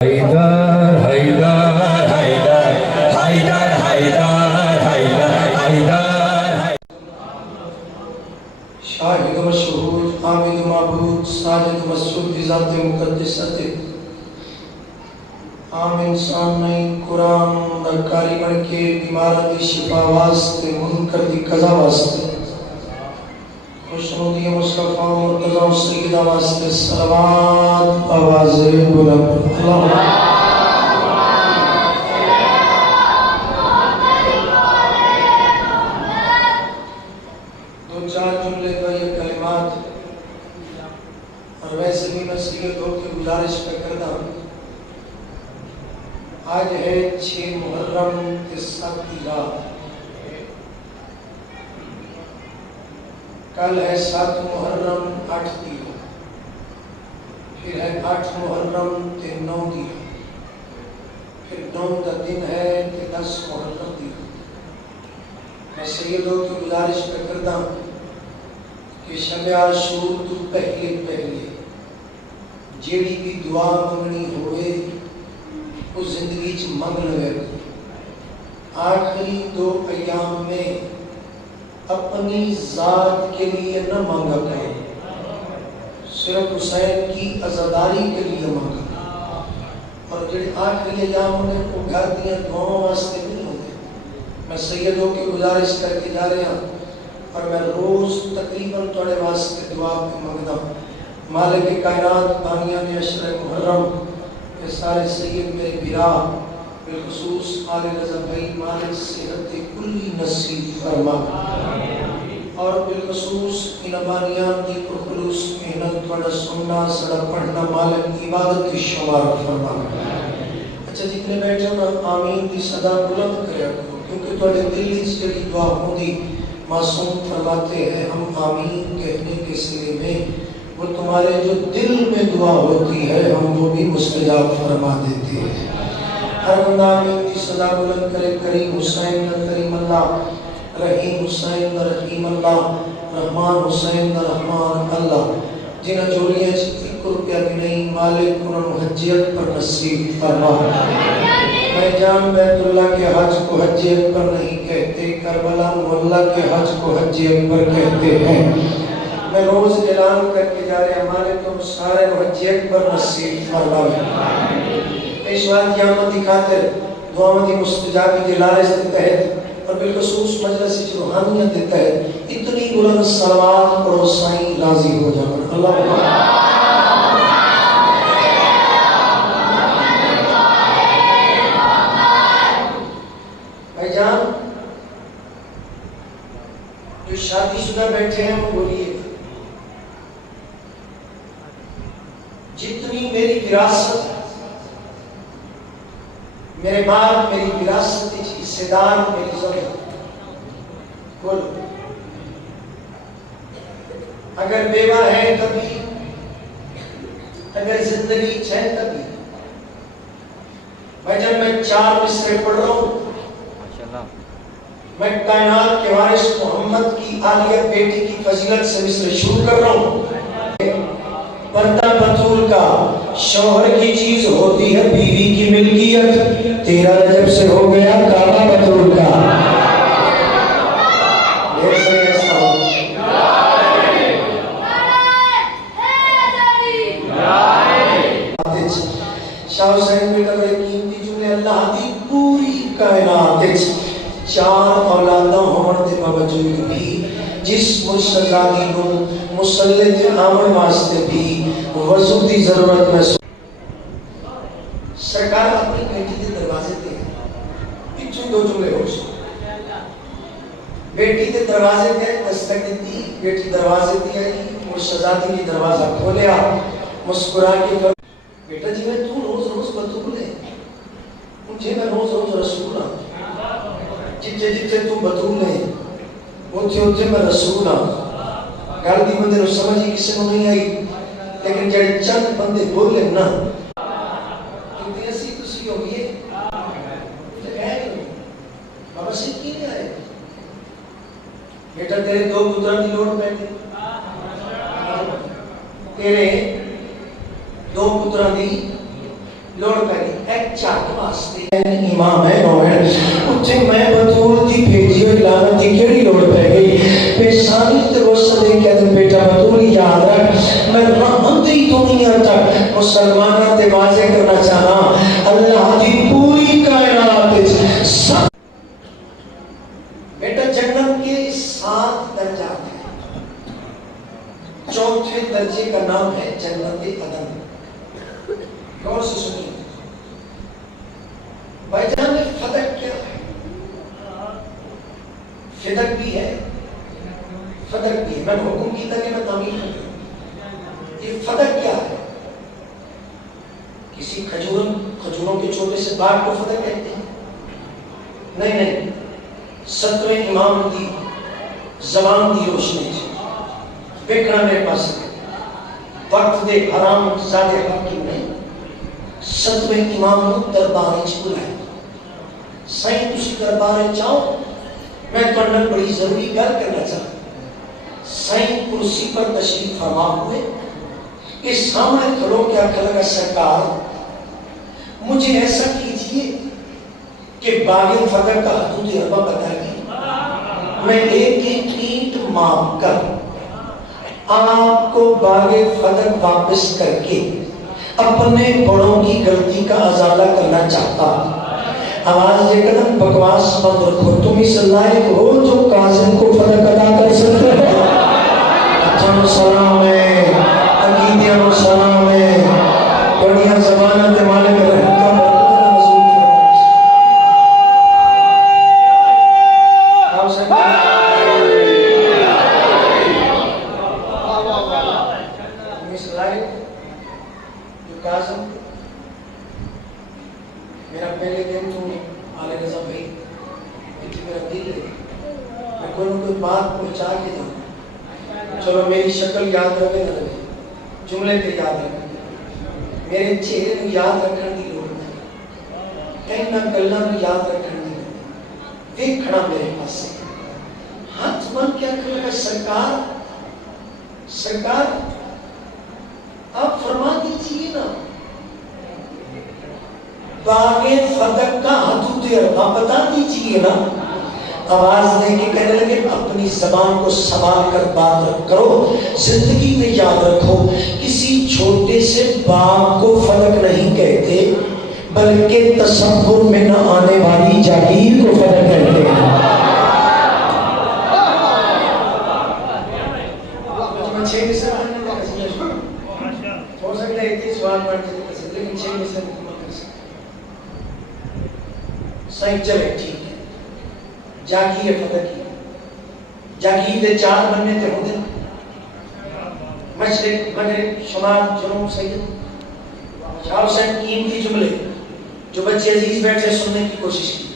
हैदर हैदर हैदर हैदर हैदर हैदर हैदर शाहिद मशहूर हामिद महबूब साजिद मसूद ज़ात मुक़द्दसत आम इंसान नहीं कुरान दरकारी बन के बीमार दी शिफा वास्ते मुनकर दी कज़ा वास्ते खुशनुदी मुस्तफ़ा मुर्तज़ा सय्यदा वास्ते सलावत आवाज़े बुलंद अल्लाह दो चार जुमले का ये कलिमात और वैसे भी नसीहत हो के गुजारिश पे करना। आज है 6 मुहर्रम के 7 की रात, कल है 7 मुहर्रम 8 की रात, फिर है 8 मुहर्रम के 9 की रात, फिर 9 का दिन है कि 10 मुहर्रम की रात। मैं सैयदों की गुजारिश पे करता हूँ कि शब आशूर तो पहले जेड़ी भी दुआ मंगनी होवे उस जिंदगी च मंग लवे। आखिरी 2 अयाम में अपनी जात के लिए न मांगा करें, सिर्फ हुसैन की अज़ादारी के लिए मांगा। और जो आखिरी अयाम होने वो घर दिया दुआओं वास्ते नहीं होते। मैं सैयदों की गुजारिश करके जा रहा हूँ और मैं रोज़ तकरीबन थोड़े वास्ते दुआ पे मांगता हूँ। मालिक कायनात बानिया ने अशर मुहर्रम ये सारे सैयद मेरे बिरा बिलखुसूस आले रज़ा भाई मालिक सेहत कुल्ली नसीब फरमा और बिलखुसूस इन बानियान की खुलूस मेहनत थोड़ा सुनना सड़ा पढ़ना मालिक इबादत की शुमार फरमा। अच्छा जितने बैठे हो ना आमीन की सदा बुलंद करा करो, क्योंकि थोड़े दिल से जड़ी दुआ होंगी मासूम फरमाते हैं हम आमीन कहने के सिले में वो तुम्हारे जो दिल में दुआ होती है हम वो भी मुस्तजाब फरमा देते हैं। हर बंदा आमीन की सदा बुलंद करे। करीम हुसैन करीम अल्लाह, रहीम हुसैन रहीम अल्लाह, रहमान हुसैन रहमान अल्लाह। जिन्हें जोड़ियाँ 1 रुपया भी नहीं मालिक उन्हें हज्जियत पर नसीब फरमा। मैं जान बैतुल्लाह के हज को हज अकबर नहीं कहते, करबला मोहल्ला के हज को हज अकबर कहते हैं। मैं रोज ऐलान करके जा रहे हमारे तुम सारे हज अकबर नसीब फरमावे। इस बात की आमद की खातिर दुआओं की मुस्तजाबी के लालच के तहत और बिलखुसूस मजलिस की रूहानियत के तहत इतनी बुलंद सलावत पढ़ो साईं राजी हो जाओ। अल्लाह जो शादीशुदा बैठे हैं वो बोलिए, जितनी मेरी विरासत मेरे बाप मेरी विरासत हिस्सेदार मेरी जमीन बोलो। अगर बेवा है तभी, अगर जिंदगी है तभी। मैं जब मैं 4 मिसरे पढ़ रहा हूँ मैं कायनात के वारिस मोहम्मद की आलिया बेटी की फजीलत से मिसरे शुरू कर रहा हूँ। पर्दा बतूल का शौहर की चीज होती है बीवी की मिल्कियत, 13 रजब से हो गया काबा बतूल का। शाह हुसैन बेटा बड़े कीमती जुमले अल्लाह दी पूरी कायनात 4 औलादा होने के बावजूद भी जिस मुर्शदादी को मुसल्ले के आमन वास्ते भी वजू की जरूरत में सरकार अपनी बेटी के दरवाजे पे पिछले 2 जुमले हो बेटी के दरवाजे पे दस्तक दी, बेटी दरवाजे पे आई, मुर्शदादी की दरवाजा खोलिया, मुस्कुरा के बेटा जी मैं तू रोज रोज बतूल है, मुझे मैं रोज रोज रसूल हूं, जिथे जिथे तू बतूल है उथे उथे मैं रसूल हाँ। गल दी बंदे को समझ ही किसी को नहीं आई, लेकिन जड़े चंद बंदे बोले ना कि ऐसी तुसी हो गई तो कह नहीं बाबा से की नहीं आए बेटा तेरे 2 पुत्रों की लोड़ पैंदी, तेरे 2 पुत्रों की लोड़ वाली एक चाट वास्ते इमाम है नोवेल उठे मैं बतूल दी भेजी और लानत दी केड़ी लोड़ पै गई पेशानी ते वसले कहते बेटा बतूल याद रख मैं रहमत ही दुनिया तक मुसलमाना ते वाजे करना चाहना अल्लाह दी पूरी कायनात विच सब बेटा जन्नत के 7 दर्जा हैं। चौथे दर्जे का नाम है जन्नत अदन। गौर से सुनिए भाईजान में फदक क्या है? फिदक भी है फदक भी है। मैं हुक्म की था कि मैं तामील करूं। ये फदक क्या है? किसी खजूरों के छोटे से बाग को फदक कहते हैं? नहीं 7वें इमाम की जबान की रोशनी बेकड़ा मेरे पास वक्त दे हराम ज़ादे हाकिम ने 7वें इमाम को दरबार च बुलाया। सही तुसी दरबार जाओ मैं तुहाडे नाल बड़ी जरूरी गल करना चाहता। सही कुर्सी पर तशरीफ फरमा हुए इस सामने खड़ो के आखिर लगा सरकार मुझे ऐसा कीजिए कि बागे फदक का हदूद अरबा बताइए मैं एक ईंट माप कर आपको बागे फदक वापस करके अपने बड़ों की गलती का अजाला करना चाहता। आवाज एकदम बकवास मत रखो। तुम इस लायक हो जो काजिम को फदक अदा कर सकते हो। अच्छा सलाम है अकीदिया सलाम है बढ़िया जमाना के मालिक रहता मेरा पहले दिन तुम आले रजा भाई मेरा दिल है मैं कोई ना कोई बात पहुंचा के जाऊँ। चलो मेरी शक्ल याद रखे ना रहे जुमले पे याद रखे मेरे चेहरे को याद रखने की लोड़ नहीं कहीं ना गल्ला को याद रखने की लोड़ नहीं। खड़ा मेरे पास हाथ बन क्या करेगा सरकार आप फरमा दीजिए ना बागे फदक का हदूद अरबा बता दीजिए ना। आवाज दे के कहने लगे अपनी जबान को संभाल कर बात करो। जिंदगी में याद रखो किसी छोटे से बाग को फदक नहीं कहते बल्कि तसव्वुर में न आने वाली जागीर को फदक कहते हैं। हो सकता है इतनी सवाल पढ़ के लेकिन 6 में से सही चले ठीक है। जागीर फदक की जागीर दे 4 बनने ते होंदे मशरिक मगरिब शुमाल जनूब सैयद शाह हुसैन कीमती जुमले जो बच्चे अजीज बैठे सुनने की कोशिश की।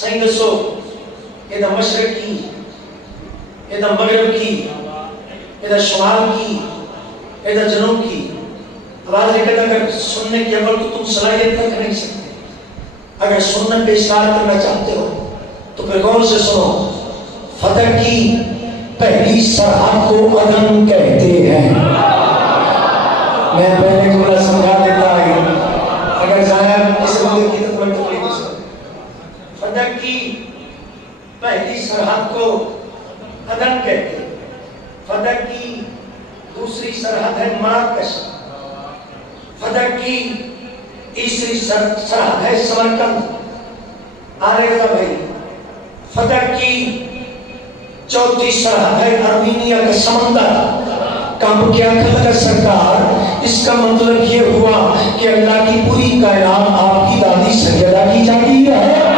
सही दसो एदा मशरिक की एदा मगरिब की एदा शुमाल की एदा जनूब की आवाज लेकर अगर सुनने की अमल तो तुम सलाहियत रख नहीं सकते। अगर सुनने पे इशार करना चाहते हो तो फिर गौर से सुनो। फदक की पहली सरहद को अदन कहते हैं। मैं पहले जुमला समझा देता है अगर जाया इस मुद्दे की तो तकलीफ हो। फदक की पहली सरहद को अदन कहते हैं। फदक की दूसरी सरहद है मारकश। फदक की तीसरी सरहद है समरकंद। आरेगा भाई फदक की चौथी सरहद है अर्मीनिया का समंदर। कब क्या खबर सरकार? इसका मतलब ये हुआ कि अल्लाह की पूरी कायनात आपकी दादी सैयदा की जागीर है।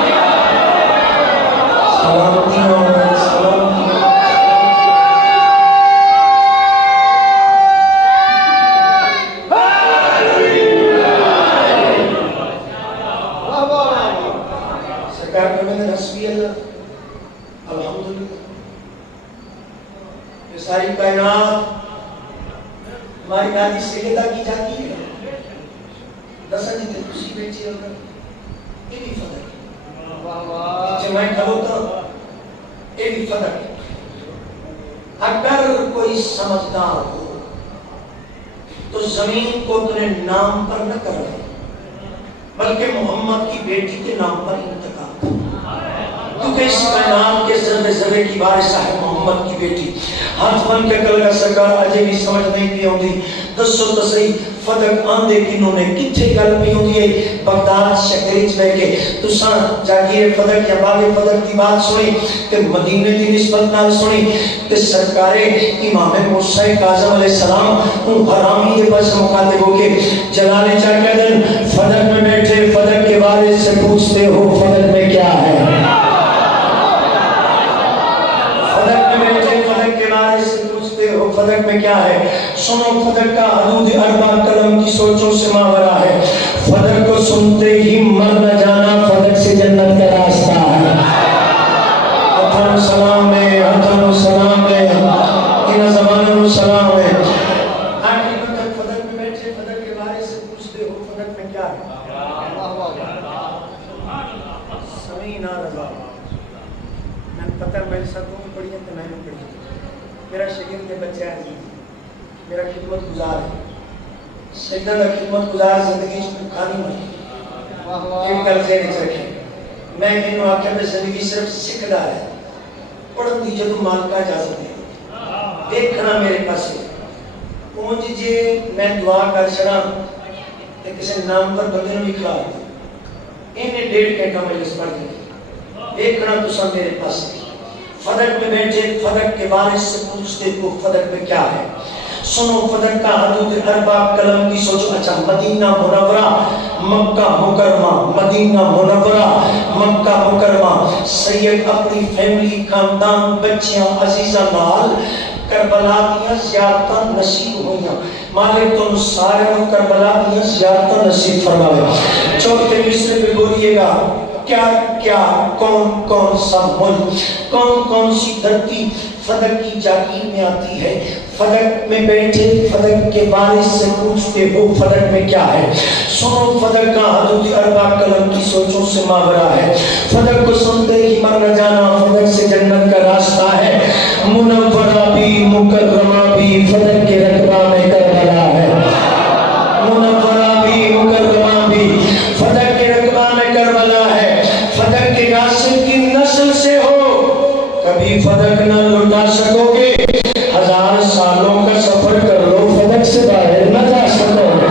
सारी कायनात हमारी दादी सैयदा की जाती है। दसा जी ते खुशी बैठी होगा ये भी फदक है। वाह वाह मैं खलोता ये भी फदक है। अगर कोई समझदार हो तो जमीन को अपने नाम पर न कर ले बल्कि मोहम्मद की बेटी के नाम पर इंतकाल, क्योंकि इस कायनात के जर्रे जर्रे की वारिस है मोहम्मद की बेटी। हाथ बन के कल का सरकार अजे भी समझ नहीं पी आती, दसो तो सही फदक आंदे किन्होंने किथे गल पी होंदी है। बगदाद शहर च रह के तुसा जागीर फदक या बागे फदक की बात सुनी ते मदीने की निस्बत नाल सुनी ते सरकारे इमाम मूसा काज़िम अलैहिस्सलाम उन हरामी के पास मुखातिब होके जलाले चा कहन फदक में बैठे फदक के बारे से पूछते हो फदक में क्या है, फदक में बैठे फदक के बारे से पूछते हो फदक में क्या है। सुनो फदक का हदूद अरबा कलम की सोचों से मावरा है। फदक को सुनते ही मर न जाना, फदक से जन्नत का रास्ता है। अतन सलाम है, अतन सलाम है, इन ज़मानों सलाम है। आखिर वक्त फदक में बैठे फदक के बारे से पूछते हो फदक में क्या है। समीना रज़ा मैं पता मेरे साथ तुम पढ़ी है तो मैंने पढ़ी, मेरा शकील के बच्चा है, मेरा खिदमत गुजार है, सैयदा का खिदमत गुजार जिंदगी में कहानी बनी एक गल जेहन च रखे। मैं इन्हों आख्या मैं जिंदगी सिर्फ सीखदा है, पढ़न की जदों मालका इजाजत दे देखना मेरे पासे उंज जे मैं दुआ कर छड़ा ते किसी नाम पर बंदे नूं भी खिला दे इन्हें 1.5 घंटा मजलिस पढ़ दी देखना तुसा मेरे पासे। फदक में बैठे फदक के बारे से पूछते हो फदक में क्या है। सुनो फदक का हदूद अरबा कलम की सोचो। अच्छा मदीना मुनव्वरा मक्का मुकरमा, मदीना मुनव्वरा मक्का मुकरमा। सैयद अपनी फैमिली खानदान बच्चियां अजीजा नाल करबला दियां ज़ियारतां नसीब होइयां। मालिक तुम सारे करबला दियां ज़ियारतां नसीब फरमावे। चौथे मिसरे पे बोलिएगा क्या क्या कौन कौन सा मुल्क कौन कौन सी धरती फदक की जागीर में आती है। फदक में बैठे फदक के बारे से पूछते हो फदक में क्या है। सुनो फदक का हदूद अरबा कलम की सोचों से मावरा है। फदक को सुनते ही मर न जाना, फदक से जन्नत का रास्ता है। मुनव्वरा भी मुकर्रमा भी फदक के रकबा में करबला है। मुनव्वरा भी मुकर्रमा भी फदक के रकबा में करबला है। फदक के कासिम की नस्ल से हो कभी फदक न लुटा सकोगे। 1000 सालों का सफर कर लो फदक से बाहर न जा सकोगे।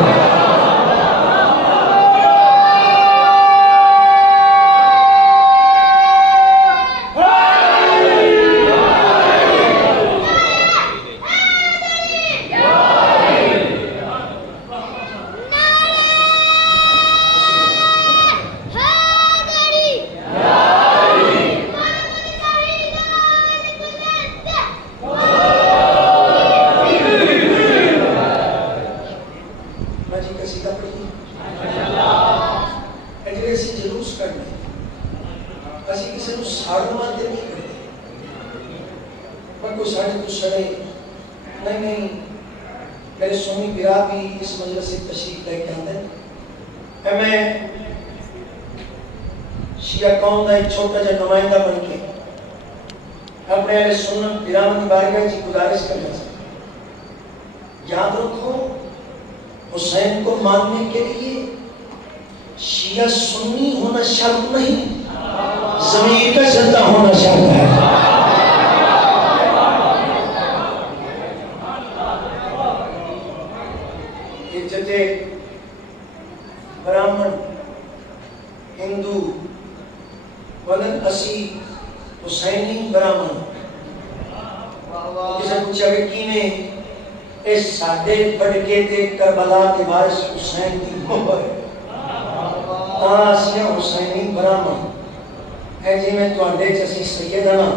छोटा सा नुमाइंदा बन के अपने अहले सुन्नत बिराम की बारगाह की गुजारिश करना चाहिए। याद रखो हुसैन को मानने के लिए शिया सुन्नी होना शर्त नहीं, ज़मीर का ज़िंदा होना शर्त है। इज्जते ब्राह्मण हिंदू वलन असी हुसैनी ब्राह्मण किसे पूछा कि किने इस साडे बड़के ते करबला के वारिस हुसैन दी मोहर आसिया हुसैनी ब्राह्मण है जिवें तुहाडे च असी सैयद ना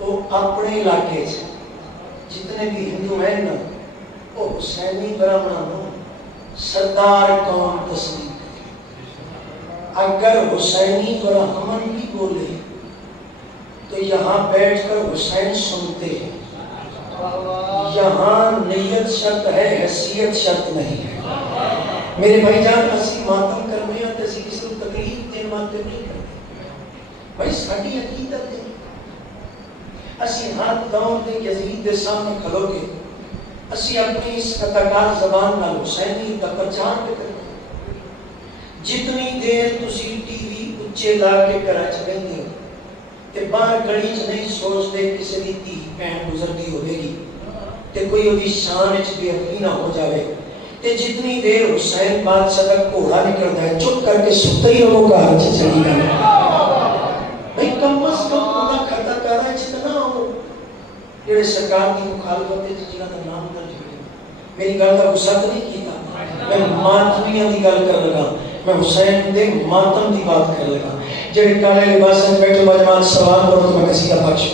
वो अपने इलाके च जितने भी हिंदू हैं ना वो हुसैनी ब्राह्मणों को सरदार कौम तस्लीम। अगर हुसैनी ब्राह्मण भी बोले तो यहाँ बैठकर हुसैन सुनते हैं। यहाँ नीयत शर्त है, हैसियत शर्त नहीं है। मेरे भाईजान असी मातम करने और असी किसी को तकलीफ देने वाले नहीं करते। भाई साड़ी अकीदत है, असी हाथ दांव दे यजीद के सामने खलोगे, असी अपनी इस कताकार ज़बान नाल हुसैनी का प्रचार भी करते। जितनी देर तुसी टीवी उच्चे ला के घर च बहिंदे हो ते बाहर गली च नहीं सोचते किसी की धी भैन गुजरती होगी ते कोई उसकी शान च बेअदबी ना हो जाए ते जितनी देर हुसैन बादशाह का घोड़ा निकलता है चुप करके सुते ही रहो घर च चली जाए भाई कम अज कम पूरा खाता कर रहा है जितना हो जेड़े सरकार की मुखालफत है जिन्हां दा नाम दर्ज हो मेरी गल का गुस्सा तो नहीं कीता मैं मातमियां दी गल कर लगा मैं हुसैन दे मातम दी बात कर लगा जेड़े काले लिबास में बैठे मजमान सवाल करो तो मैं किसी का पक्ष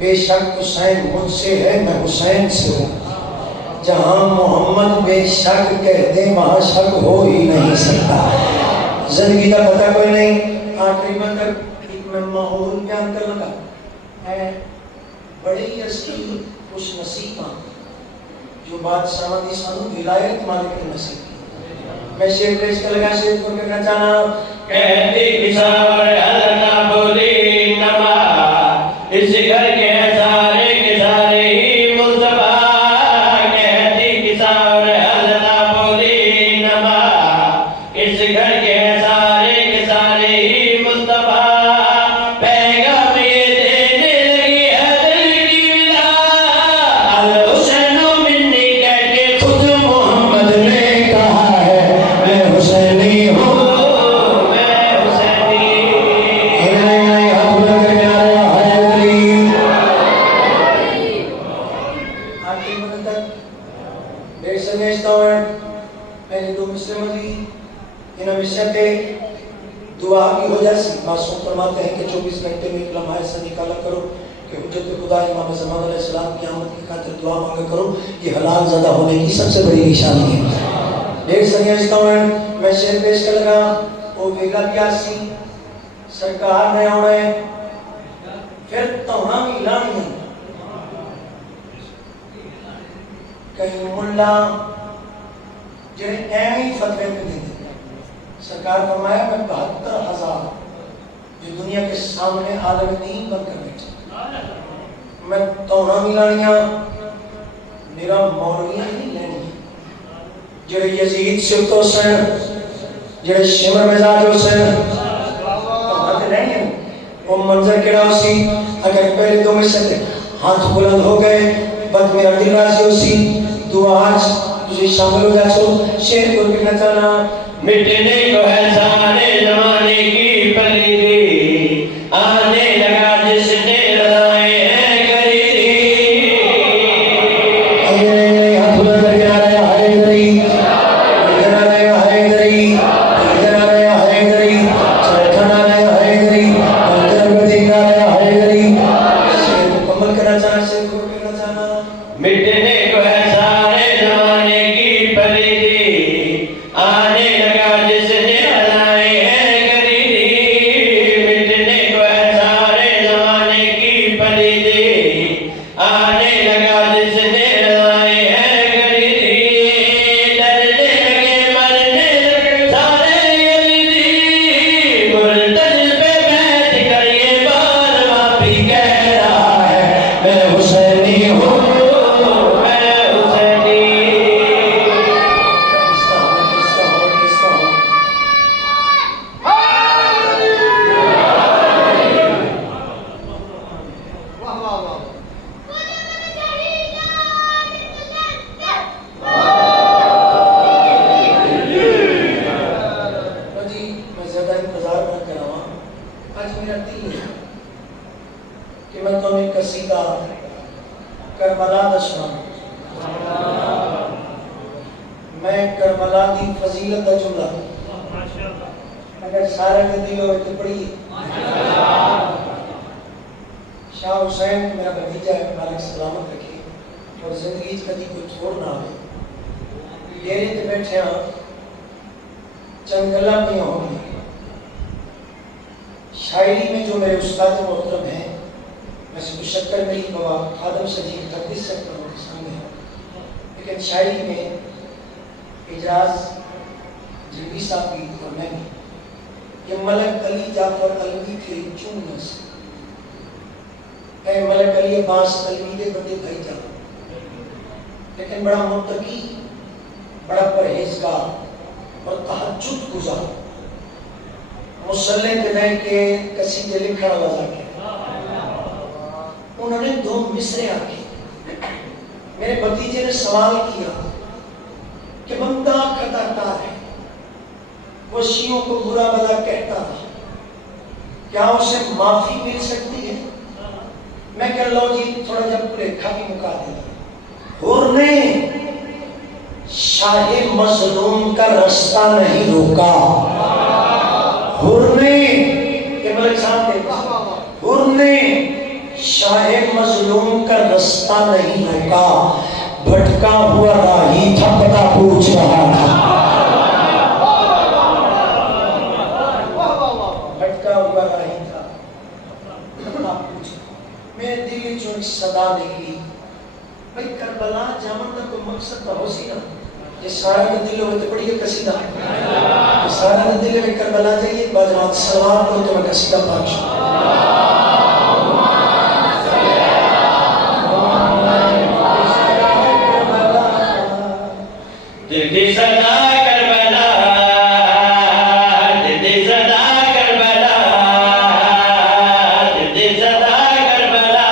बेशक हुसैन मुझसे है मैं हुसैन से हूँ जहाँ मोहम्मद बेशक कहते वहाँ शक हो ही नहीं सकता जिंदगी का पता कोई नहीं आखिरी में तक मैं माहौल बयान कर लगा मैं बड़ी असी खुश नसीब हाँ जो बादशाह की सानू विलायत मालिक ने नसीब की मैं शेर पेश कर लगा शेर को कहना चाहना कहती किसावर अल्लाह बोली नमा इस घर के सारे ही मुस्तफा कहती किसावर अल्लाह बोली नमा इस घर के सारे ही मुस्तफा पैगाम ये देने लगी है दिल की विदा अल हुसैन मिन्नी कह के खुद मोहम्मद ने कहा है मैं हुसैनी हूँ दुआ की हो जाए मासूम फरमाते हैं कि 24 घंटे में एक लम्हा ऐसा निकाला करो कि हुज्जत खुदा इमाम ज़मान अलैहिस्सलाम की आमद की खातिर दुआ मांगा करो ये हलाल ज़्यादा होने की सबसे बड़ी निशानी है देख समझता हूँ मैं शेर पेश कर लगा वो वेला प्यासी सरकार ने आना है फिर तोहना भी लानी है कहीं मुल्ला जो ऐवी फतवे में देते सरकार फरमाया मैं 72,000 जो दुनिया के सामने आलम दीन बनकर बैठे मैं तोहना मिलानिया मेरा मौलवियां नहीं लेनी जेड़े यजीद से तो सन जेड़े शिमर मिजाज हो सन तोहना ते नहीं है वो मंजर केड़ा सी अगर पहले दो में से हाथ बुलंद हो गए बद मेरा दिल राजी हो सी दुआ आज तुझे शामिल हो जासो शेर को कहना चाहना मिटने को है सारे जमाने की पलीदी आने लगा जिसने लड़ाए हैं गरीबी हाथ बुलंद करके आ रहा है हैदरी इधर आ रहा है हैदरी इधर आ रहा है हैदरी चरखन आ रहा है हैदरी अंदर बदी आ रहा है हैदरी शेर मुकम्मल करना चाहना शेर को कहना चाहना मिटने को है सारे जमाने की पलीदी आने लगा जिसने हलाए हैं गरीबी आज मेरा दिल है कि मैं तुम्हें कसीदा करबला दा सुनाऊं। मैं करबला दी फजीलत दा जुमला अगर सारे के दिल हो तो पढ़िए। शाह हुसैन मेरा भतीजा है, मालिक सलामत रखे और जिंदगी कभी कोई छोड़ ना आए। डेरे ते बैठे हाँ चंद गल्लां नहीं होंगी। शायरी में जो मेरे उस्ताद मोहतरम हैं, मैं मुशक्कर मेरी बाबा खादम सजीद तकदीस सकता हूँ सामने है, लेकिन शायरी में इजाज जलवी साहब की और मैं भी ये मलक अली जाफर अलवी थे चूम से मलक अली बास अलवी दे बड़े भाई जा, लेकिन बड़ा मुत्तकी, बड़ा परहेजगार और तहज्जुद गुजार, मुसल्ले पे रह के कसीदे लिखने वाला के उन्होंने दो मिसरे आके मेरे भतीजे ने सवाल किया कि बंदा खताकार है, वो शियों को बुरा भला कहता था, क्या उसे माफी मिल सकती है? मैं कह लो जी थोड़ा जब रेखा भी मुका दिया। हुर ने शाहे मजलूम का रास्ता नहीं रोका, हुर ने ये मलिक साहब के हुर ने शाहे मजलूम का रास्ता नहीं रोका, भटका हुआ राही था पता पूछ रहा था। भटका हुआ राही था पता पूछ, मेरे दिल जो एक सदा निकली भाई करबला जामन का कोई मकसद तो हो सी ना, ये सारा के दिल में तो बढ़िया कसीदा, ये सारा के दिल में करबला जाइए बाजरात सलवार को तो मैं कसीदा पाऊँ। दिल सदा करबला, दिल सदा करबला, दिल सदा करबला,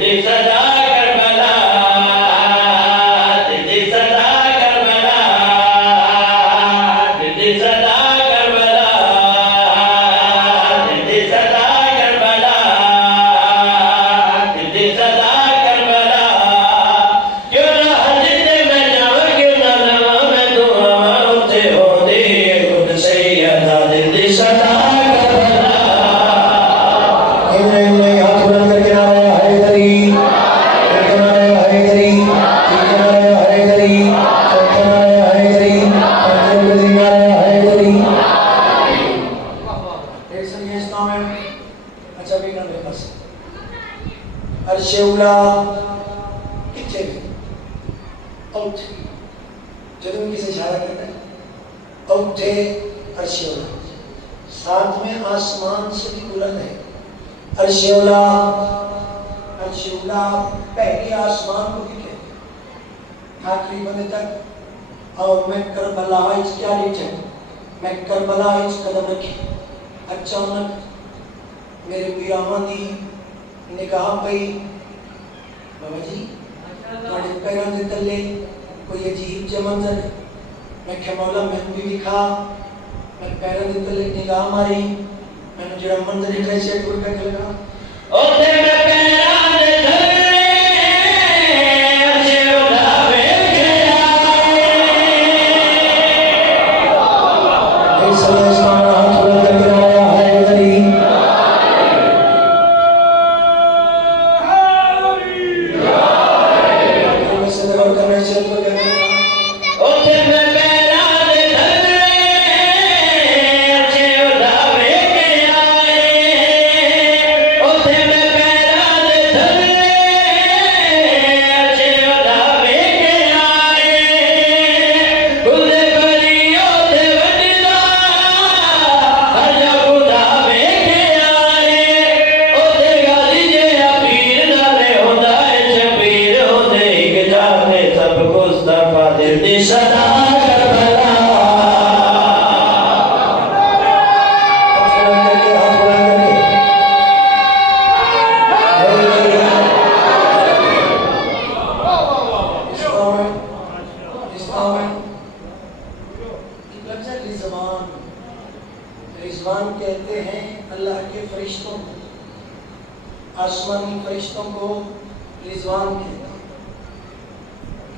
दिल सदा करबला, दिल सदा करबला, दिल सदा करबला, दिल सदा करबला, दिल सदा करबला, क्यों ना अर्शेउला किथे औथे जब हम किसे इशारा करते हैं औथे अर्शेउला, साथ में आसमान से भी बुलंद है अर्शेउला। अर्शेउला पहले आसमान को भी कहते आखिरी बंदे तक। और मैं करबला इस क्या लीचे, मैं करबला इस कदम रखी, अचानक मेरे पियामा दी निगाह पई, बाबा जी तुम्हारे पैरों के तले कोई अजीब जा मंजर, मैं क्या मौला मैं भी दिखा, मैं पैरों के तले निगाह मारी, मैंने जरा मंजर दिखा से टूट के लगा ओ ते मैं पैरों के तले अर्शेउला वे गया इस सलाम हाथ बुलंद करके आया है गरी मैं कहते हैं अल्लाह के फरिश्तों को, आसमानी फरिश्तों को रिजवान कहते हैं।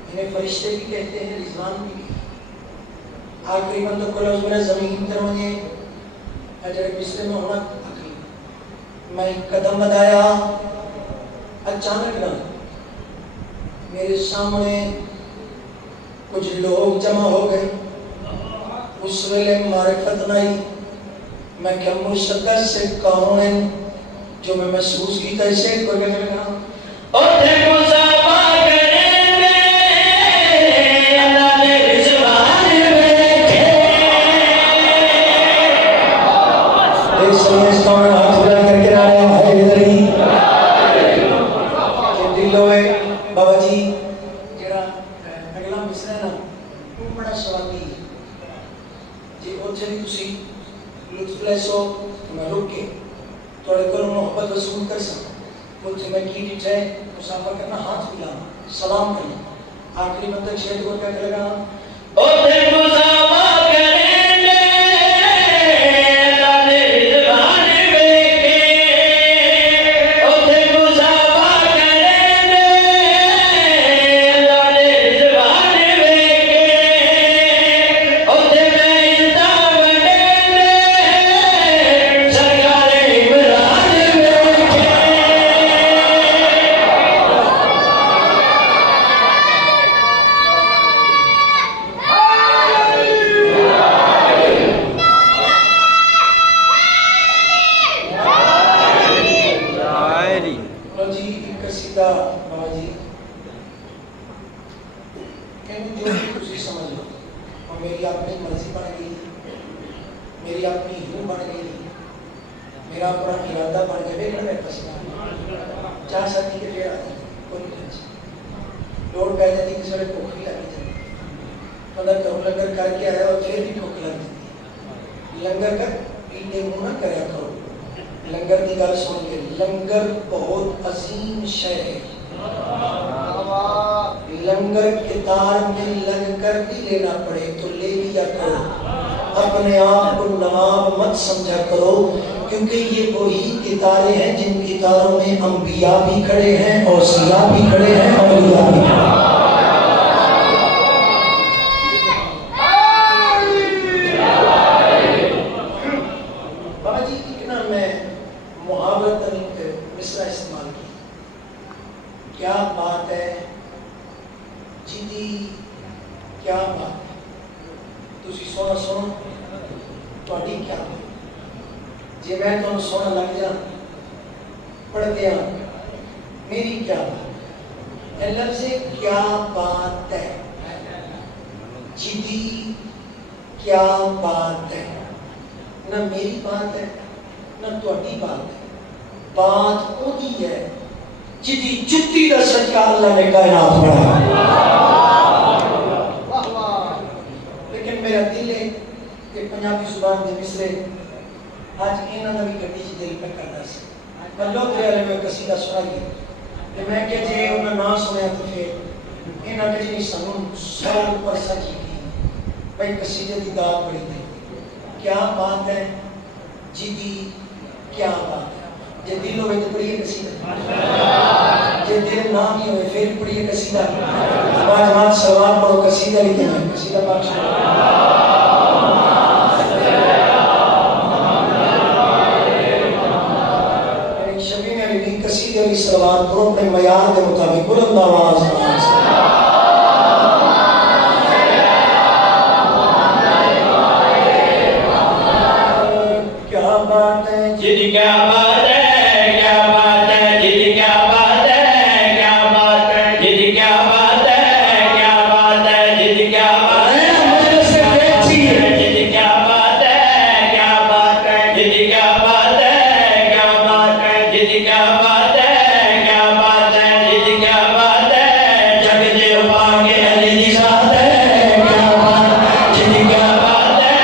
इन्हें फरिश्ते भी कहते हैं, रिजवान भी। आखिरी बंदों को मेरा जमीन पर वने अजर पिछले में होना मैं एक कदम बढ़ाया, अचानक ना मेरे सामने कुछ लोग जमा हो गए। उस वेले मारिफत नहीं, मैं क्या मुशक्कत से कौन है जो मैं महसूस की कैसे कोई लगा और देखो साबा करेंगे अल्लाह ने रिजवान बैठे। एक समय कौन हाथ बुलंद करके आ रहे हैं हैदरी के दिलों में बाबा जी जरा अगला मिसरा ना वो बड़ा स्वादी है जी। ਉੱਥੇ ਵੀ ਤੁਸੀਂ लुत्फ ले सो मैं रुक के थोड़े को मोहब्बत वसूल कर सकूं। मुझे मैं की डिटे मुसाफा करना, हाथ मिलाना, सलाम करना। आखिरी बंदा शेर को क्या करेगा? और देखो साबा करेंगे अल्लाह ने रिजवान बैठे। और देखो साबा करेंगे अल्लाह ने रिजवान बैठे। और देखो इल्जाम बनेंगे सरकार इमरान बैठे। लो जी एक कसीदा बाबा जी कहने जो भी खुशी समझ लो। और मेरी अपनी मर्जी बन गई, मेरी अपनी रूह बन गई, मेरा अपना इरादा बन गया। मेरा मैं कसीदा चाह सकती कि फिर आती कोई नहीं टेंशन। लोड पै जाती किसी वेले भुख भी लग जाती, बंदा घरों लंगर करके आया और फिर भी भुख लग जाती। लंगर कर पीने मुँह ना कराया करो। लंगर की गल सुन के, लंगर बहुत अजीम शय है। लंगर कितार में लग कर भी लेना पड़े तो ले लिया करो। अपने आप को नवाब मत समझा करो, क्योंकि ये वही कितारें हैं जिन कितारों में अंबिया भी खड़े हैं, औसिया भी खड़े हैं, औलिया भी खड़े हैं। बाबा जी इतना मैं मुहावरतन मिसरा इस्तेमाल की। क्या बात है जिदी, क्या बात है। तुसी सोना सुनो, ਤੁਹਾਡੀ क्या बात। जे मैं तुम सोना लग जा पढ़ते आ मेरी क्या बात है। लफ्ज़ क्या बात है, जिदी क्या बात है, ना मेरी बात है ना ਤੁਹਾਡੀ बात है। बात होती है जिदी जुत्ती का सदका अल्लाह ने कायनात बनाया। लेकिन मेरा दिल है कि पंजाबी जुबान के मिसरे आज इन्हों का भी गड्डी च दिल पे करता सी। कलो वाले में कसीदा सुनाई तो मैं क्या जे उन्हें ना सुनया तो फिर इन्होंने जी सानू 100% की भाई कसीदे की दात बड़ी थी। क्या बात है जिदी, क्या बात है। जे दिल हो तो पढ़िए कसीदा, जे दिल ना भी हो फिर पढ़िए कसीदा। आज बात सवाल पढ़ो कसीदा लिखे हैं, कसीदा पाक शबी में लिखी कसीदे की सलवात पढ़ो अपने मयार के मुताबिक बुलंद आवाज में। क्या बात है जिदी क्या बात है, क्या बात है जिदी क्या बात है, क्या बात है जिदी क्या बात है, क्या बात है जिदी क्या बात है। मुझे से देखी है जिदी क्या बात है, क्या बात है जिदी क्या बात है, क्या बात है जिदी क्या बात है, क्या बात है जिदी क्या बात है। जग दे पागे अली दी साथ है, क्या बात है जिदी क्या बात है।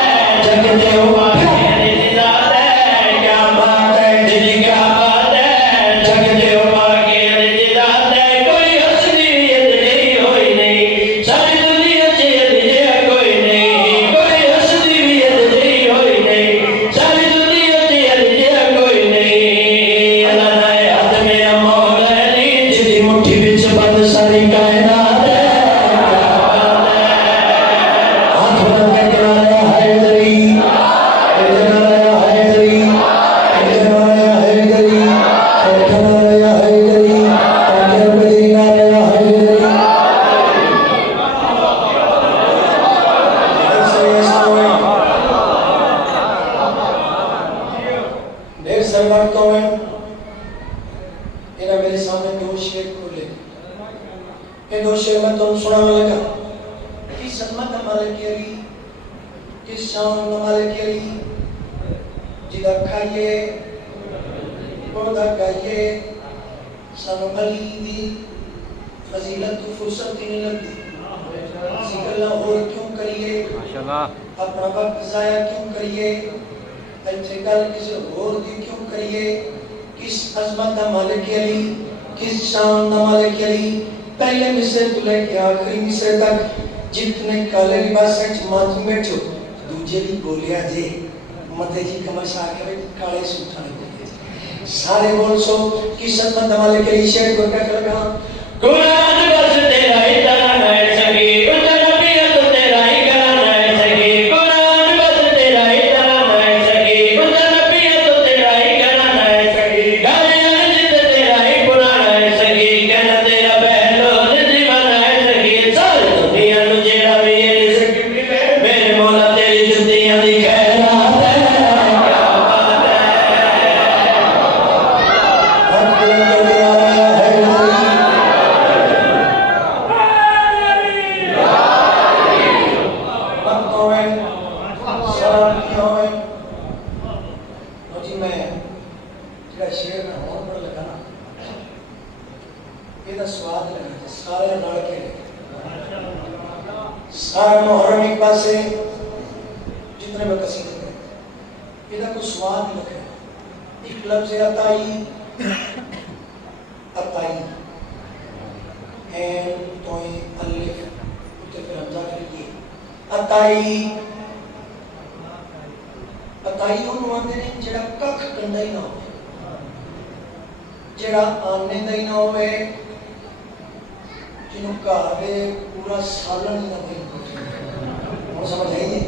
जग दे पागे अली दी साथ है, क्या बात है जिदी क्या बात है। जग दे पागे अली दी साथ है। कोई असलियत नहीं होई नहीं सारी दुनिया च अली कोई नहीं। कोई असलियत नहीं होई नहीं सारी दुनिया च ढेर सारे वक्त तो मैं इन्हें मेरे सामने दो शेर खोले, ये दो शेर में तुम सुनाने लगा कि सन्मत हमारे केरी, कि शान हमारे केरी, जिदा खाइए, पौधा गाइए, सानू अली दी फजीलत को फुर्सत ही नहीं लगती, जिक्र और क्यों करिए, अपना वक्त जाया क्यों करिए, अच्छे गल किसी और दी क्यों करिए, किस अजमत दा मालिक अली, किस शान दा मालिक अली, पहले मिसरे तो लेके आखिरी मिसरे तक जितने काले लिबास मातम बैठो दूजे भी बोलिया जे मते जी कमरशा के काले सूट सारे बोल सो किस अजमत दा मालिक अली शेर को क्या लगा कुरान बस तेरा ही तना है सगी उतर पिया तो तेरा ही कराना है सगी कुरान बस तेरा ही तना है सगी उतर पिया तो तेरा ही कराना है सगी गाने जित तेरा ही पुराना है सगी कहना तेरा पहलो दीवाना है सगी सारी दुनिया नु जेड़ा भी ये सगी मिले मेरे मौला तेरी जुतियां दी खैरात है क्या बात है सारा मुहर्रम एक पासे जितने में कसीदे हैं इधर को स्वाद लगे एक लफ्ज़ अताई अताई एन तोई अलिफ उते फिर हमजा करिए अताई अताई ਉਹਨੂੰ ਆਂਦੇ ਨੇ ਜਿਹੜਾ ਕੱਖ ਕੰਡਾ ਹੀ ਨਾ ਹੋਵੇ ਜਿਹੜਾ ਆਨੇ ਦਾ ਹੀ ਨਾ ਹੋਵੇ जिन्हों घरे पूरा सालन ही ना कोई समझ आइए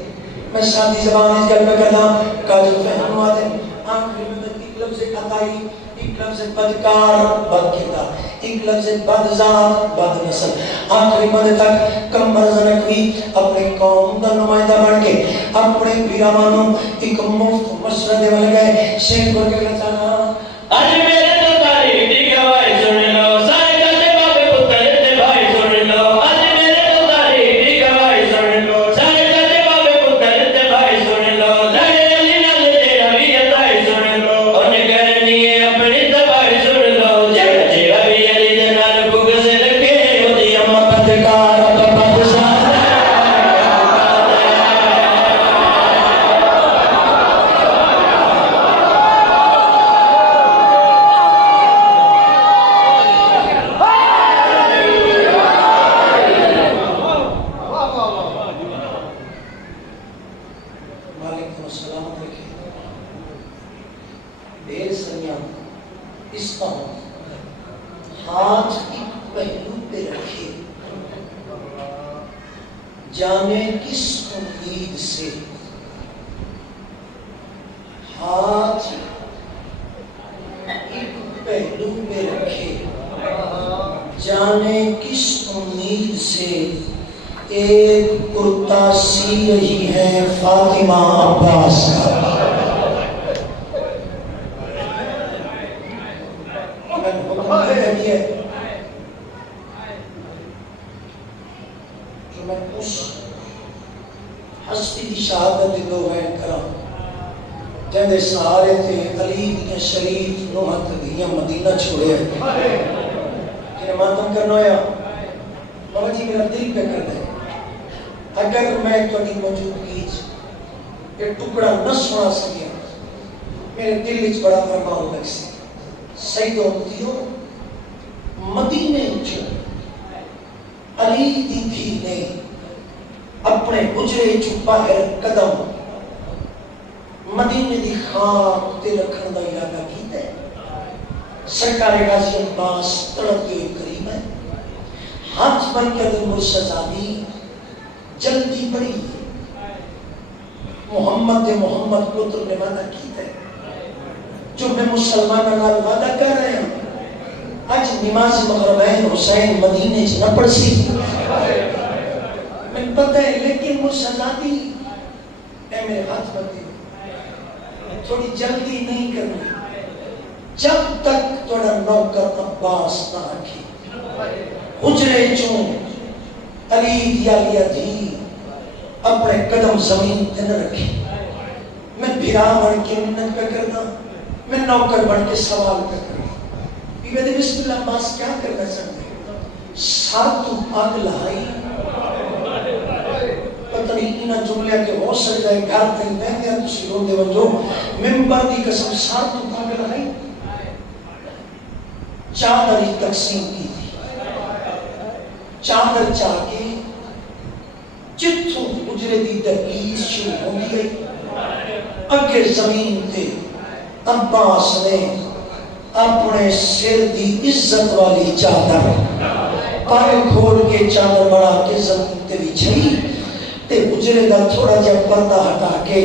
मैं शादी ज़बान में गल में करना काजल फहम आते आखिर में एक लफ्ज़ अताई एक लफ्ज़ बदकार बदकिरदार एक लफ्ज़ बदजात बदनस्ल आखिरी मद तक कमर ज़नकवी अपने कौम का नुमाइंदा बन के अपने पीरामानों एक मुफ्त मशवरा देने लगे शेर को कहना चाहना आज मेरे तो तारीफ दी गवाही सुन लो सारे कसे बाबे पुत्र ते भाई सुन लो आज मेरे तो तारीफ दी गवाही सुन लो सारे कसे बाबे पुत्र ते भाई सुन लो लड़े अली नाल तेरा भी अताई सुन लो उन करनी है अपनी तबाही सुन लो जेड़ा जेड़ा भी अली दे नाल भुग से लगे ओदी अम्मा पत्रकार हाथ एक पहलू पे रखे जाने किस उम्मीद से हाथ एक पहलू पे रखे जाने किस उम्मीद से एक कुर्ता सी रही है फातिमा अब्बास का जो मैं उस हस्ती की शहादत दो बयान करा जंदे सहारे थे अली दी शरीफ नूहत दियां मदीना छोड़े जिन्हें मातम करना होया बाबा जी मेरा दिल पे कर दे अगर मैं तुम्हारी मौजूदगी ये टुकड़ा न सुना सकिया मेरे दिल विच बड़ा फरमान लग सी सही तो होतियो मदीने च अली दी थी ने अपने गुजरे च बाहर कदम मदीने दी खाक ते रखन दा इरादा कीता सरकार गाजी अब्बास तड़पते हुए करीब है हाथ बन के मुर्शदादी जल्दी बड़ी मोहम्मद पुत्र ने वादा कीता जो मैं मुसलमानों नाल वादा कर रहे हैं आज नमाज मगरिब हुसैन मदीने च न पढ़ सी मैं पता है लेकिन मुसलमानी ए मेरे हाथ बंदी थोड़ी जल्दी नहीं करनी, जब तक थोड़ा नौकर अब्बास ना रखे हुजरे चों अली दिया लिया जी अपने कदम जमीन पे न रखे। मैं भिरा बन के मिन्नत पे करना, मैं नौकर बन के सवाल पे करना। बीबी बिस्मिल्लाह अब्बास क्या करना चाहते साथ तू आग लाई पता नहीं इन जुमले के हो सकता है घर पे बैठे तुसी रोंदे वंजो मिंबर दी कसम साथ तू आग लाई चादर ही तकसीम की थी। चादर चाके जिथों गुजरे दी दहलीज शुरू होंदी गई अगे जमीन ते अब्बास ने अपने सिर दी इज्जत वाली चादर पाए खोल के चादर बना के जमीन ते बिछाई ते गुजरे दा थोड़ा जिहा पर्दा हटा के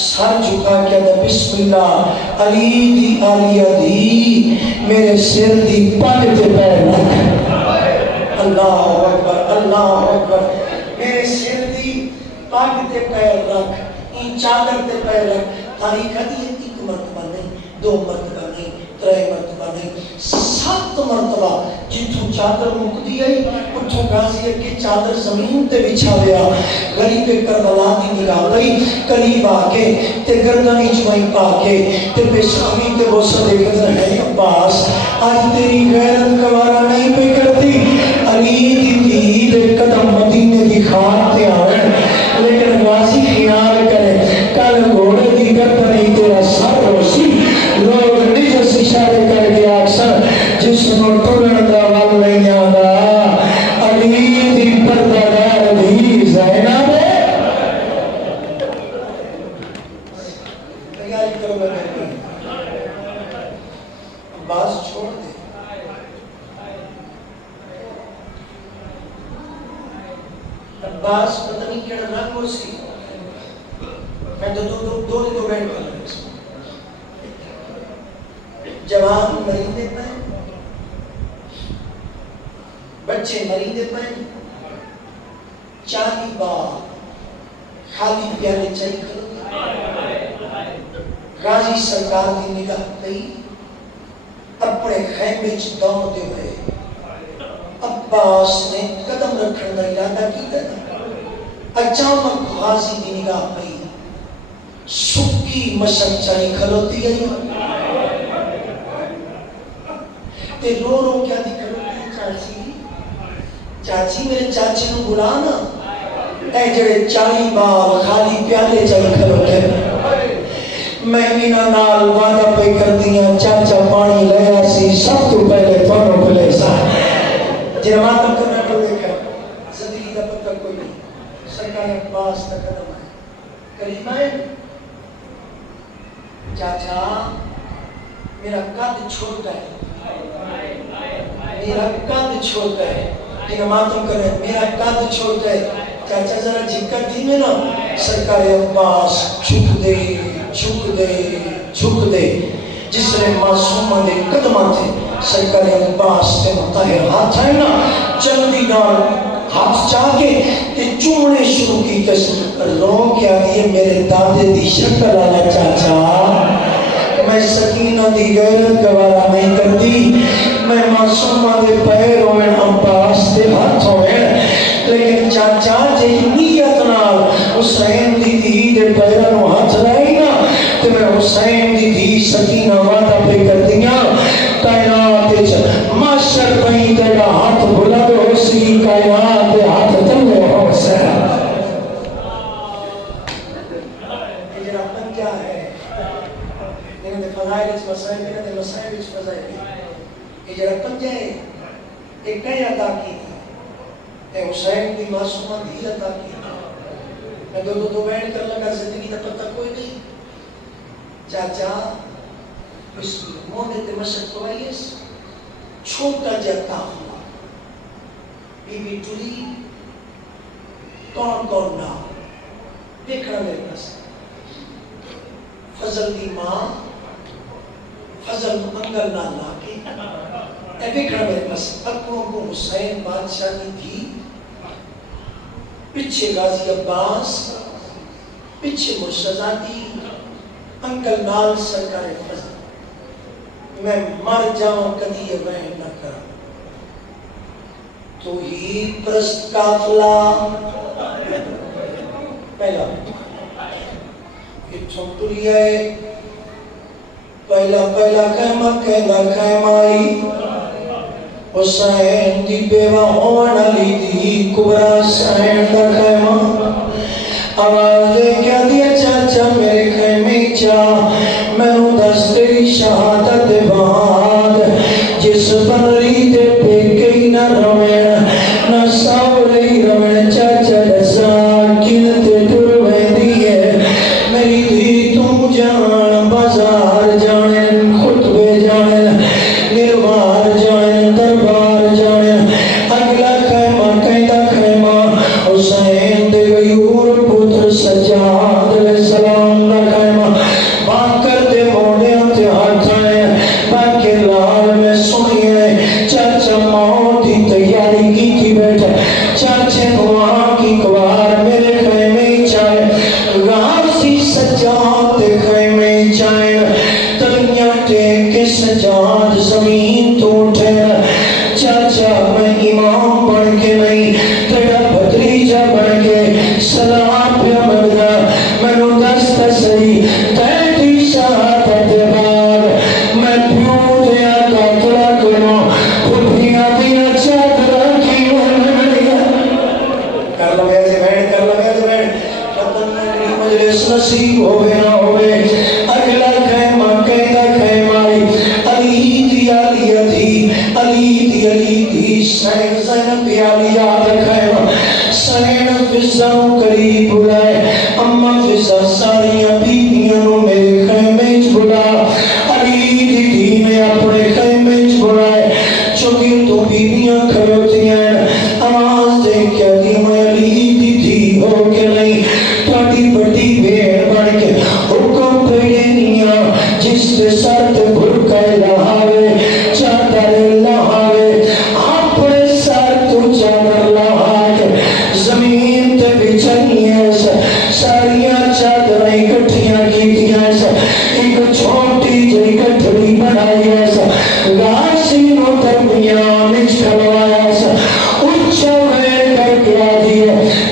सर झुका के बिस्मिल्लाह अली दी आलिया दी मेरे सिर दी पग ते पैर रख। अल्लाह अकबर अल्लाह अकबर। मेरे सिर दी पग ते पैर रख इन चादर ते पैर रख। तारीख दी एक मरतबा नहीं, दो मरतबा नहीं, त्रै मरतबा नहीं, 7 मरतबा जिथों चादर मुकदी आई उठों गाजी के चादर जमीन ते बिछा दिया। गरीब करबला दी निगाह गई करीब आके ते गर्दन विच वही पाके ते पेशानी ते बोसा देखत रहे अब्बास आज तेरी गैरत गवारा नहीं पे करती। अली दी दी दे कदम मदीने दी खाक ते आवे लेकिन गाजी ख्याल करे कल घोड़े दी गर्दन ही तेरा सर रोसी लोग निज इशारे करके अक्सर जिसनो टुरन दा वल नहीं आंदा अली दी पर्दादार दी ज़ैनब तैयारी करो मेरे अब्बास छोड़ दे। अब्बास पता नहीं क्या रंग हो सी मैं दो बैंड कर जवान मरींदे पे बच्चे मरींदे पे 40 बार खाली प्याले चाहिए करो। गाजी सरकार की निगाह गई अपने खैमे च दौड़ते हुए अब्बास ने कदम रखने का इरादा किया। अचानक गाजी की निगाह गई सुक्की मशक चाहिए खलोती गई ते रो रो क्या दिख रही चाची चाची मेरे चाची नु बुला ना ए जेड़े 40 बार खाली प्याले चाहिए खलोते मैं इना नाल वादा पे कर दिया चाचा पानी लाया सी सब तो पहले तोनो भले सा जेड़ा मातम करना को देखा जिंदगी का पता कोई नहीं सरकार के पास तक कदम है करीब आए चाचा मेरा कद छोटा है मेरा कद छोटा है तेरा मातम करे मेरा कद छोटा है चाचा जरा झिक्का दी में ना सरकार अब्बास झुक दे झुक दे झुक दे जिसने मासूमा दे कदमां थे सरकार अब्बास ते मुताहिर हाथ है ना जल्दी नाल हाथ चाके ते चूमने शुरू की ते रो क्या दिए मेरे दादे दी शक्ल वाला चाचा मैं सकीना दी गैरत गवारा नहीं करती मैं मासूमा दे पैर होवे अब्बास दे हाथ होवे लेकिन चाचा जे नीयत नाल हुसैन दी धी दे पैरां नु हाथ लाई ना ते मैं हुसैन दी धी सकीना वादा पे कर दिया कायनात विच माशर पई तेरा हाथ बुलंद होसी कायनात दे हाथ तले होसे ये जरा पंजा है इन्हें फजाइल इस मसाइल में ने मसाइल इस फजाइल ये जरा पंजा है एक कई अदा की ए हुसैन की मासूमा धी अदा की मैं दो बैंड कर लगा जिंदगी का पता कोई नहीं चाचा इस मोहने ते मशक तो आई छोटा जता हुआ बीबी टुली कौन कौन ना देखना मेरे पास फजल दी मां फजल मंगल ना लाके ए देखना मेरे पास अकों को हुसैन बादशाह की थी पीछे गाजी अब्बास पीछे मुर्शदादी अंकल नाल सरकारे फजल मैं मर जाऊं कदी ये वहन न कर तो ही प्रस्त काफला पहला इथों तुरिया है पहला पहला कहमा कहना कहमाई हुसैन दी बेवा होने वाली दी कुबरा हुसैन दा कहमा आवाज क्या दिया चाचा मेरे खेमे चा मैनू दस तेरी शहादत बाद जिस बनरी दे पेके ही ना रवण ना सावरे ही रवण चाचा दसा किन ते टुर वेंदी है मेरी धी तू जान बाजार जाने खुतबे जाने निर्वार जाने दरबार जाने अगला खेमा कहता खेमा हुसैन दे गयूर पुत्र सज्जाद अलैहिस्सलाम दा कहमा बाकर दे मोड़ियां ते हाथ आए बाके लाल में सुनिए चाचा मौत की तैयारी की थी बेटा चाचे वहां की कवार मेरे खेमे चाहे गासी सज्जाद दे खेमे चाहे तलियां टेक के सज्जाद जमीन तो उठे चाचा मैं इमाम बन के नहीं तेरा भतीजा बन के सलाम पे मरदा मैनू दस सही तेरी शहादत बाद मैं प्यो दिया कातला करो खुदियां दिया चादरा की कर लवे जे बैठ खत्म नहीं मजलिस नसीब होवे ना होवे अगला कहमा कहदा कहमाई अली दी सैन ज़ैनब प्यारी याद कहमा सैन फिजाओं करीब बुलाए अम्मा फिजा सारियां बीबियां नु मेरे खेमे च बुला अली दी धी ने अपने खेमे च बुलाए चौकी तो बीबियां खड़ोतियां आवाज दे क्या दी मैं अली दी धी हो के नहीं थोड़ी बड़ी भेड़ बन के हुक्म पेड़े निया जिसके सर ते बुरका लहावे चादर लहावे अपने सर तो चादर लहा के जमीन ते बिछाइए सारियां चादरें इकट्ठियां कीतियां एक छोटी जी गठड़ी बनाई गासी नो दरमियान में खड़वाया उच्चा में करके आदि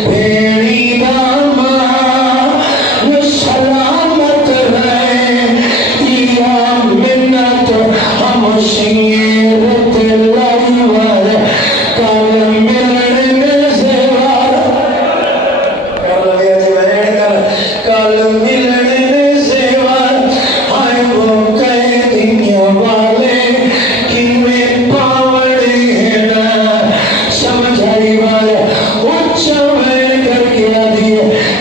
भेड़ी मामा वो सलामत रहे या मिन्नत हम शेर लाइवर कल मिलने से कल मिलने से आए वो कह दुनिया वाले कि मैं पावड़े ना समझ आई वाला उच्चा में करके आदि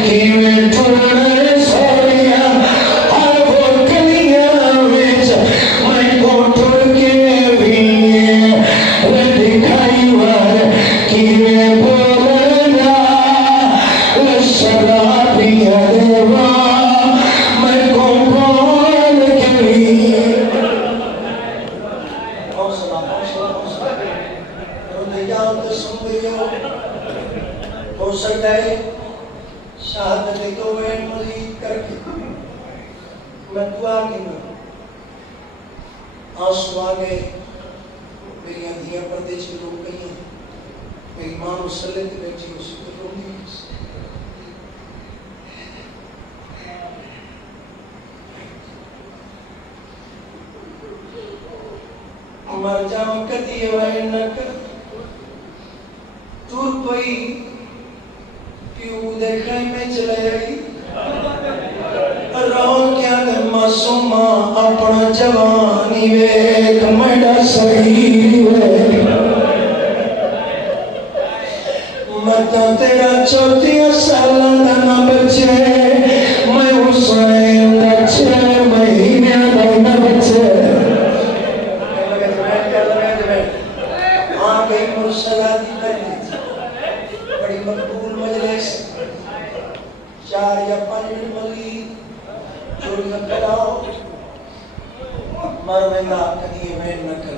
कि मैं ठुरने सोरिया आए वो कलियां विच मैं को ठुर के भी दिखाई वाला कि मैं बोलना शराबिया देवा मैं को बोल के भी हौसला रोने जाओ तो सुन लियो हो सकता है शहादत को मैं मजीद करके मैं दुआ की आंसू आ गए मेरी धियां पर्दे से रो गई मेरी मां मुसल्ले पे बैठी उसको रो दी मर जाऊं कदी वह न कर तू कोई क्यों देखे में चले गई रहो क्या कर मासूमा अपना जवानी वेख मेरा शरीर मत तेरा 34 साल ना बचे मैं हुसैन दा 6 महीने दा न बचे बड़ी मकबूल मजलिस 4 या 5 मिनट मली चोरियां कराओ मरवेंदा कदी मैं न कर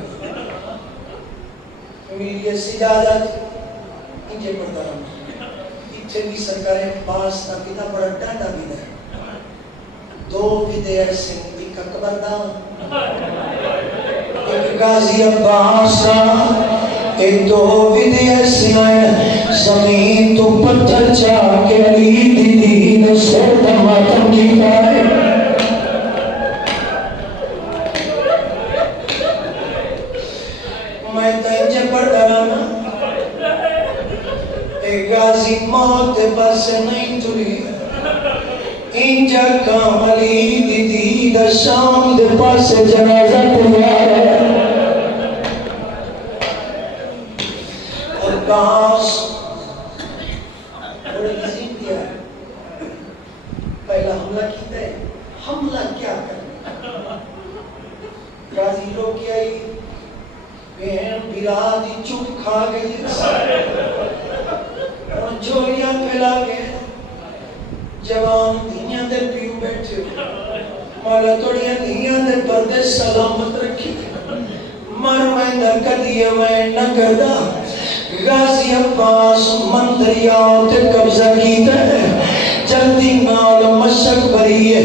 मिलिए सिजादत इंजे पड़ता इतने भी सरकारें पास ना कितना बड़ा डांडा भी है दो विदेश सिंह, एक अकबर दा, एक गाजी अब्बास दा, एक दो विदेश सिंह जमीन तो पत्थर चाके अली दी दीन सिर दा मातम कीता है। मैं तंजे पढ़दा ना गाजी मौत के पास नहीं तुरी इंजा कामली दीदी दशाम दे पास जनाजा तैयार है और काश बड़े इजी दिया पहला हमला किया है। हमला क्या कर गाजी लोग क्या ही बहन बिरादी चुप खा गई जोड़ियां फैला के जवान धीयां दे पीऊ बैठे माला तोड़ियां धीयां दे पर्दे सलामत रखी मर मैं न कदिए मैं न करदा गाजी अब्बास मंदरिया ते कब्जा कीता जल्दी नाल मशक भरी है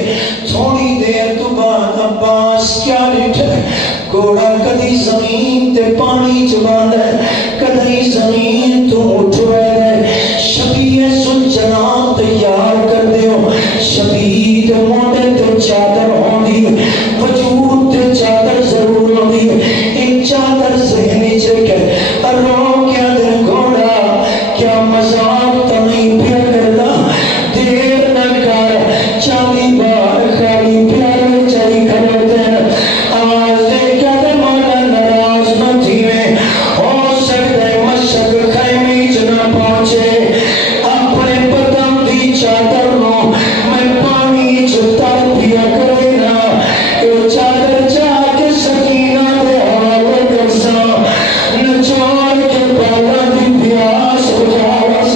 थोड़ी देर तो बाद अब्बास क्या डिठे घोड़ा कदी जमीन ते पानी च बांधे कदी जमीन तो उठ रहे शबीए सुलझना तैयार कर दियो शबीद मोटे ते चादर होंदी वजूद ते चादर जरूर होंदी एक चादर ज़हनी च के अरो क्या दे घोड़ा क्या मजाक तो नहीं पिया करदा देर न कर 40 बार खाली प्यार में चली करते आवाज दे क्या दे माना नाराज न थीवे हो सकते मशक खैमी च न पहुंचे अपने पदम दी चादर नो मैं पानी च तर पिया करे ना ये चादर जाके सकीना दे हवाले करसा नचोड़ के बाला दी प्यास बुझावस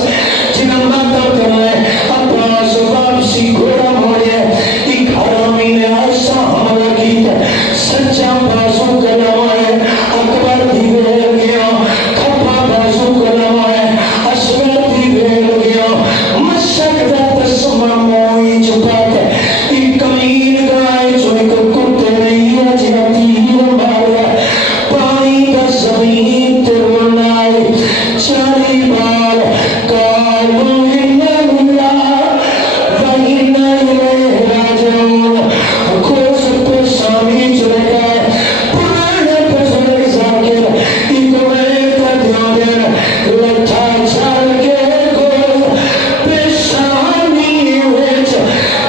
जिन्ना तक मैं अब्बास वापसी घोड़ा मोड़े एक हरामी ने ऐसा हमला किया सच्चा बाजू कलमाए अकबर दी वेल गया खप्पा बाजू कलमाए अशगर दी वेल गया मशक दा तस्मा मोई छुपा के एक कमीन गाय जो एक कुत्ते नहीं है जिनती मारा पानी का जमीन ते बनाए 40 बार कालू इन्ना मिला वहीना ये राजों खोज पे सामी चले गए पुराने पसंद जाकर एक वेल का ध्यान लट्ठा छाल के गोल पेशानी विच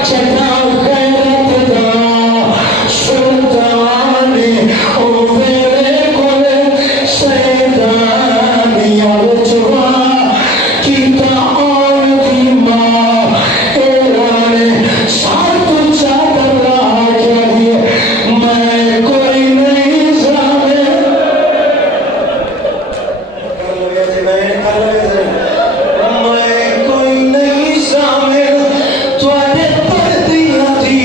चटा खैरत दा सुल्तानी ओ वेले कोले सैदानी अवजवा कीता और दी मां एराने साथ चादर रहा क्या दिए मैं कोई नहीं जाने कर लगे थे मैं कोई नहीं जाने तुआरे पर्दियां थी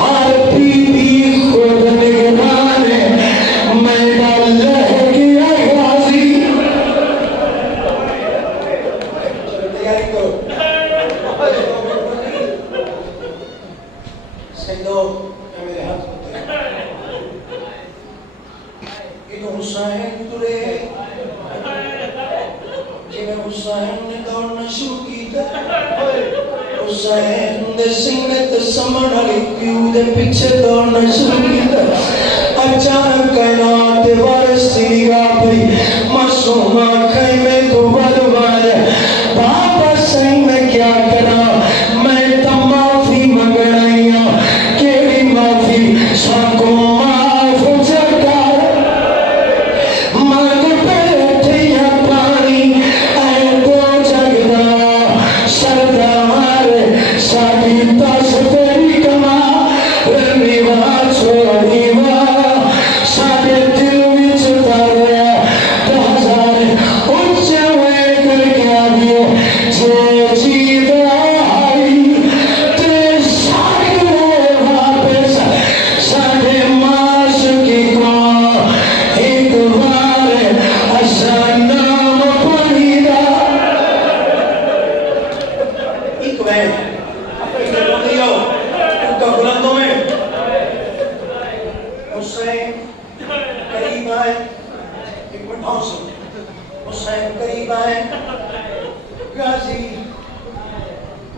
हर बीबी खुद निगराने मैं डर लह गया गाजी तैयारी करो सैदो मेरे हाथ होते इन हुसैन तुरे जिन्हें हुसैन ने दौड़ना शुरू किया हुसैन दे सीने ते समण वाली पीऊ दे पीछे दौड़ना शुरू किया अचानक कायनात दे वारिस सीगा पई मासूमा खैमे को बलवाया बाबा सही मैं क्या करा मैं तो माफी मंगनाइया केड़ी माफी साको माफ सरकार मांग बैठे या पानी आए दो जगदा सरदार साडी दस तेरी कमा रनीवा छोड़ीवा साडे दिल विच दरिया 10,000 उच्च करीब आए, एक मिनट और सुन, हुसैन करीब आए, गाजी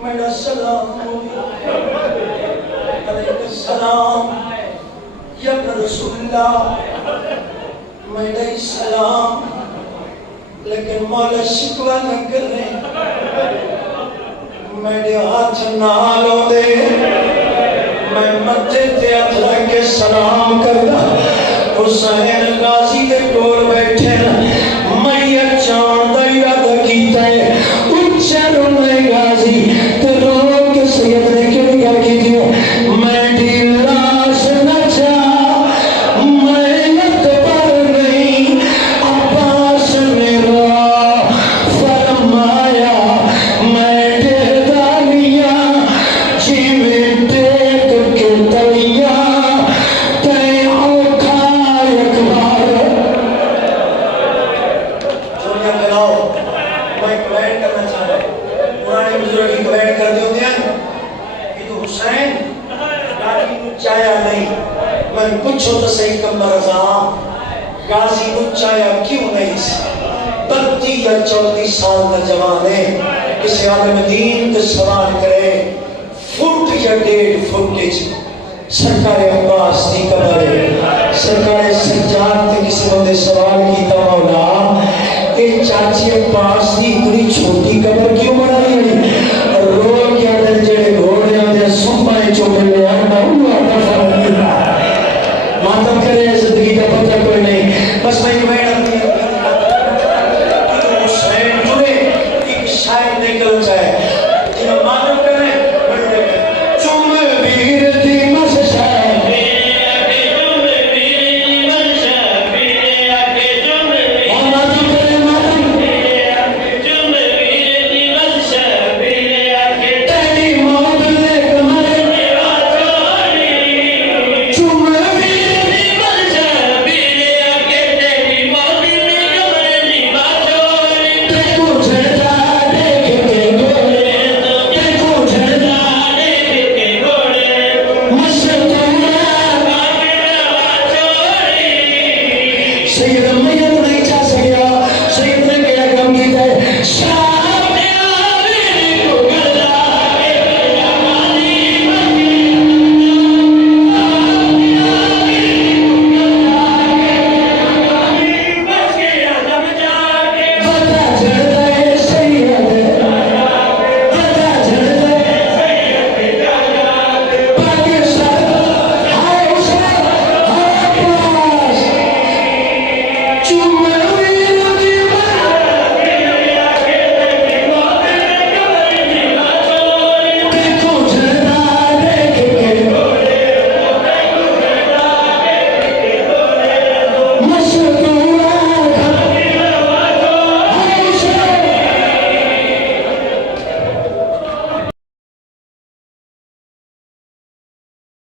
मेरा सलाम अलैहिस्सलाम या रसूलुल्लाह, मेरा सलाम, लेकिन मौला शिकवा न करने, मेरे हाथ ना लो दे, मैं मत्थे ते हाथ रख के सलाम करदा। हुसैन गाजी दे कोल बैठे न, मैं चांद दा इरादा कीता है, उच्चा रोने गाजी ते रो के सैयद ने केड़ी गल कीती है, मैं दी लाश न जा, मैं अकबर नहीं, अब्बास मेरा फरमाया, मैं डेदानिया जिमें टेक के तलिया तय औखा अकबर। दुनिया मिलाओ, मैं कमेंट करना चाह रहा हूँ, पुराने बुजुर्ग की कमेंट कर दी होती है कि तो हुसैन गाजी को चाया नहीं, मैं पूछो तो सही कमर रज़ा, गाजी को चाया क्यों नहीं? 32 या 34 साल का जवान है, किसी आलम दीन को सवाल करे, फुट या 1.5 फुट के सरकार अब्बास की कबर है, सरकार सज्जाद ने किसी बंदे सवाल किया, मौला ये चाची अब्बास की इतनी छोटी कबर क्यों बनाई है? और रो क्या दिन जेड़े घोड़े आते सुम्बाई चुके ले आना हुआ मातम करे